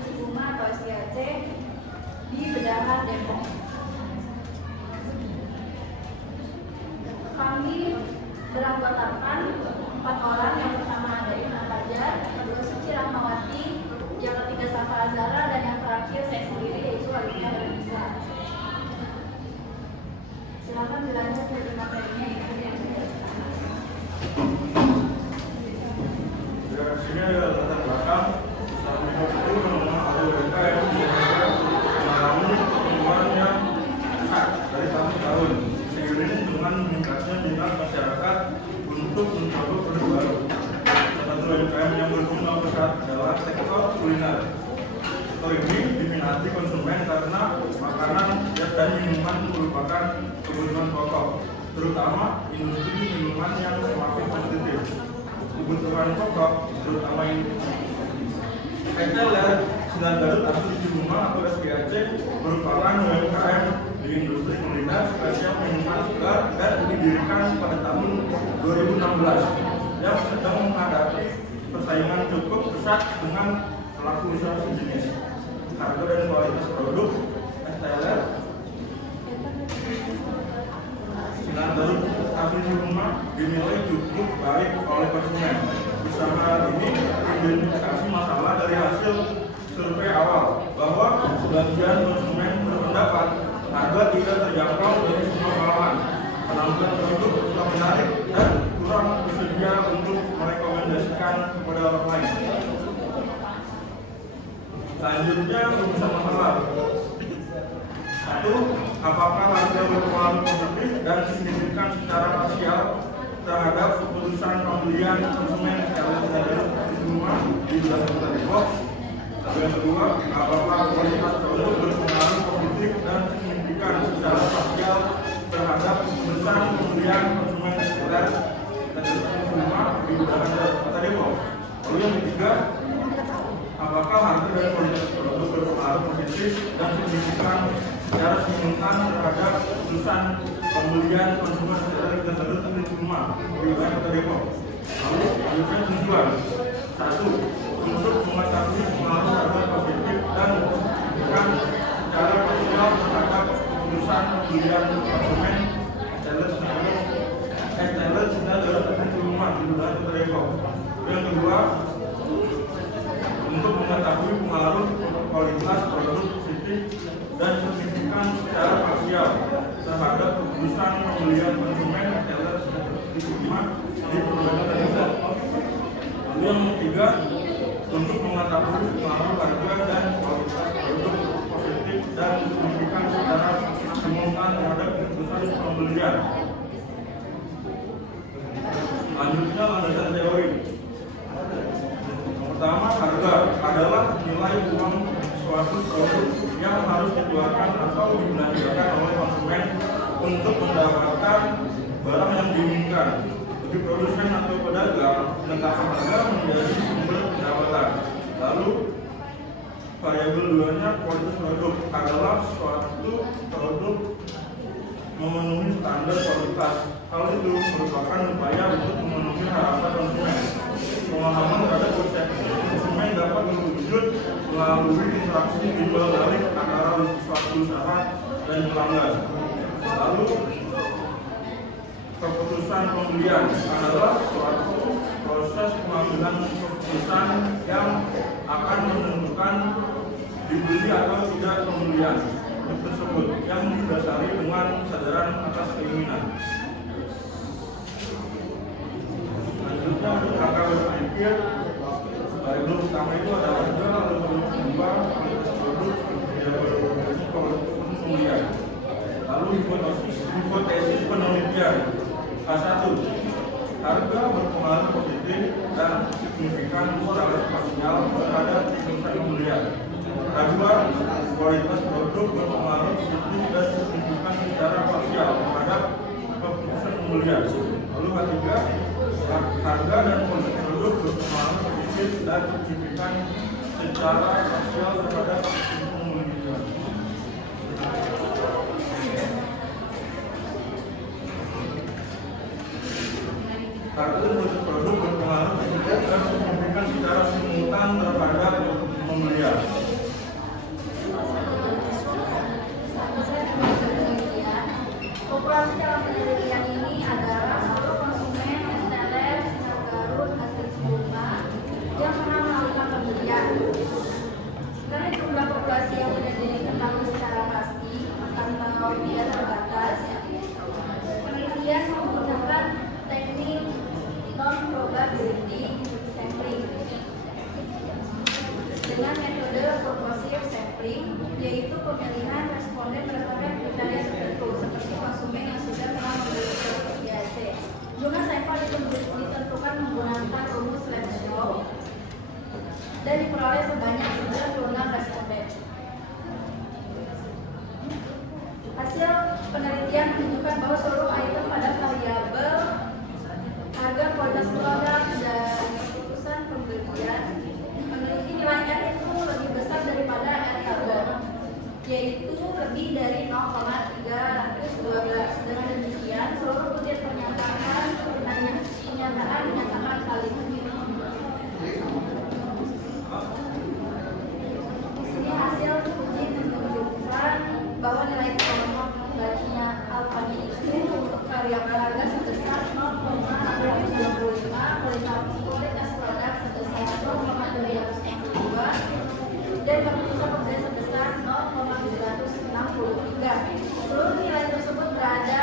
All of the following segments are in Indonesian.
Cibuma atau SGAC di Bedahan, Depok. Kami beranggotakan 4 orang. Yang pertama ada Ina Fajar, kedua Suci Rahmawati, yang ketiga Safa Azara, dan yang terakhir saya sendiri yaitu Alifia Darmisa. Silakan dilanjut dari materinya. Sini adalah latar belakang saat itu mengenai AWK yang mengalami pertumbuhan yang pesat dari tahun ke tahun, seiring dengan meningkatnya minat masyarakat untuk mencoba produk baru. Salah satu UMKM yang berkembang pesat adalah sektor kuliner. Sektor ini diminati konsumen karena makanan dan minuman merupakan kebutuhan pokok, terutama industri minuman yang semakin kompetitif. Kebutuhan pokok terutama ini retailer Sinar Garut atau Cibuma atau SGAC merupakan UMKM di industri kuliner spesial minuman segar dan didirikan pada tahun 2016 yang sedang menghadapi persaingan cukup ketat dengan pelaku usaha sejenis. Harga dan kualitas produk retailer Sinar Garut atau Cibuma dinilai cukup baik oleh konsumen. Usaha ini teridentifikasi masalah dari hasil survei awal bahwa sebagian konsumen berpendapat harga tidak terjangkau dari semua kalangan, penampilan produk tidak menarik dan kurang bersedia untuk merekomendasikan kepada orang lain. Selanjutnya rumusan masalah. 1. Apakah harga berpengaruh positif dan signifikan secara parsial terhadap keputusan pembelian konsumen secara sadar di rumah di Wilayah Kota Depok? Yang kedua, apakah kualitas produk berpengaruh positif dan signifikan secara parsial terhadap keputusan pembelian konsumen secara sadar di rumah di Wilayah Kota Depok? Lalu yang ketiga, apakah harga dan kualitas produk berpengaruh positif dan signifikan secara simultan terhadap keputusan pembelian konsumen secara sadar di rumah di Wilayah Kota Depok? Lalu selanjutnya tujuan. 1. Untuk mengetahui pengaruh harga positif dan signifikan secara parsial terhadap keputusan pembelian konsumen retailer Sinar Garut di rumah di Wilayah Kota Depok. Yang kedua, untuk mengetahui pengaruh kualitas produk positif dan signifikan secara parsial terhadap keputusan pembelian konsumen retailer di rumah di Wilayah Kota Depok. Lalu yang ketiga, untuk mengetahui pengaruh harga dan kualitas produk positif dan signifikan secara simultan terhadap keputusan pembelian. Selanjutnya landasan teori. Yang pertama, harga adalah nilai uang suatu produk yang harus dikeluarkan atau dibelanjakan oleh konsumen untuk mendapatkan barang yang diinginkan. Bagi produsen atau pedagang, penetapan harga menjadi sumber pendapatan. Lalu variabel duanya, kualitas produk adalah suatu produk memenuhi standar kualitas. Hal itu merupakan upaya untuk memenuhi harapan konsumen. Pemahaman terhadap persepsi konsumen dapat terwujud melalui interaksi jual balik antara suatu usaha dan pelanggan. Lalu keputusan pembelian adalah suatu proses pengambilan keputusan yang akan menentukan dibeli atau tidak pembelian tersebut yang didasari dengan kesadaran atas keinginan. Selanjutnya untuk rangka berpikir, variabel utama itu ada harga, lalu kedua kualitas produk, pembelian. Lalu hipotesis penelitian. K1. Harga berpengaruh positif dan signifikan secara parsial terhadap keputusan pembelian. Kedua, kualitas produk berpengaruh positif dan signifikan secara parsial terhadap keputusan pembelian. Lalu ketiga, harga dan kualitas produk berpengaruh positif dan signifikan secara parsial terhadap keputusan pembelian. Harga dan kualitas produk berpengaruh positif dan signifikan secara simultan terhadap pembelian. dengan metode purposive sampling, yaitu pemilihan responden berdasarkan kriteria tertentu seperti konsumen yang sudah pernah membeli produk IAC. Jumlah sampel ditentukan menggunakan rumus ratio dan diperoleh sebanyak 96 responden. Hasil penelitian menunjukkan bahwa seluruh item pada variabel harga, kualitas produk, dan keputusan pembelian memiliki nilai R itu lebih besar daripada R tabel, yaitu lebih dari 0,312. Dengan demikian, seluruh kutipan pernyataan dinyatakan valid. Di sini hasil uji menunjukkan bahwa nilai baginya alfanya itu untuk variabel harga sebesar 0,625, kualitas produk sebesar 0,262, dan keputusan pembelian sebesar 0,763. Seluruh nilai tersebut berada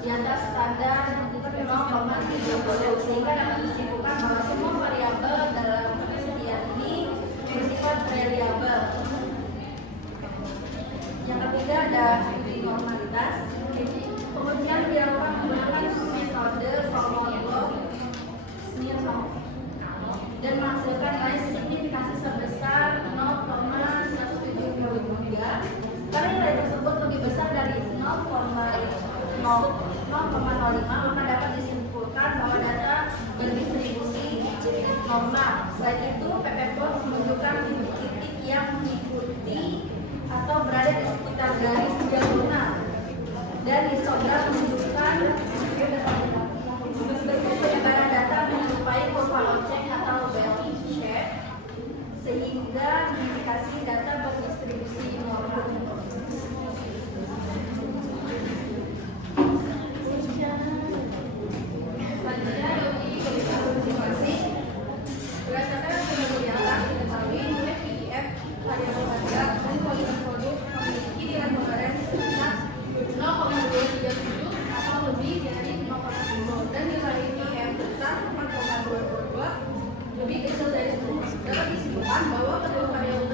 di atas standar 0,30, sehingga dapat disimpulkan bahwa semua variabel dalam penelitian ini bersifat reliabel. Yang ketiga ada uji normalitas. Pengujian dilakukan menggunakan metode Kolmogorov Smirnov dan menghasilkan nilai signifikasi sebesar 0,173. Karena nilai tersebut lebih besar dari 0,05, maka dapat disimpulkan bahwa data berdistribusi normal. Selain itu, PPPOR menunjukkan titik yang mengikuti atau berada di sekitar garis diagonal, dan histogram menunjukkan bentuk penyebaran data menyerupai kurva lonceng atau bell shape, sehingga mengindikasi data berdistribusi normal. Selanjutnya ada uji verifikasi. Berdasarkan penelitian diketahui nilai PDF variabel harga dan kualitas produk memiliki nilai pembayaran sebesar 0,237 atau lebih dari 0,10, dan nilai IF besar 4,222 lebih kecil dari 10. Dapat disimpulkan bahwa kedua variabel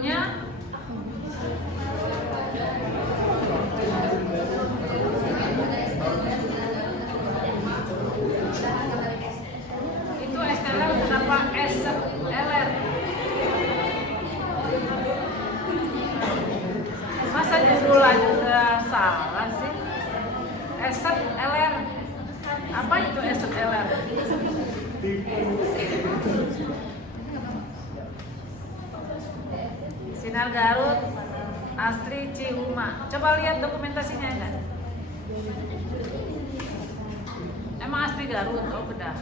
satunya itu SLR kenapa SLR? Masa judul aja udah salah sih? SLR apa itu SLR? Sinar Garut Astri Cihuma. Coba lihat dokumentasinya kan? Emang Astri Garut? Oh bedah.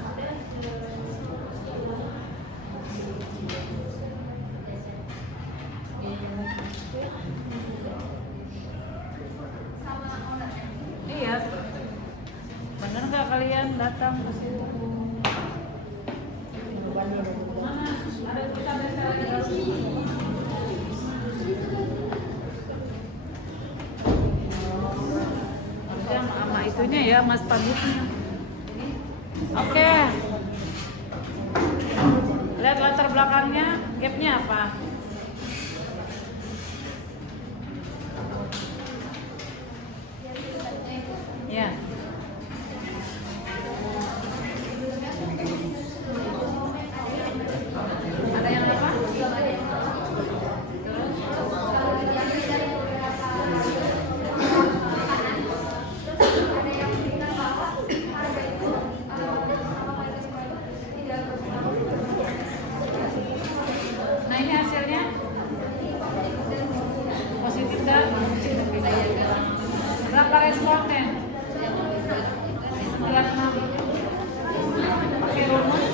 Sama ownernya. Iya. Bener nggak kalian datang ke situ? Mana? Ada kita ada sekali lagi. Sama itunya ya, Mas Pagutnya. Oke. Lihat latar belakangnya, gapnya apa? Ya. Ada yang apa? Nah ini hasilnya positif dan berapa responnya? 96. Pakai rumus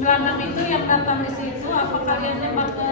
96 itu yang datang di situ apa kalian nembak ke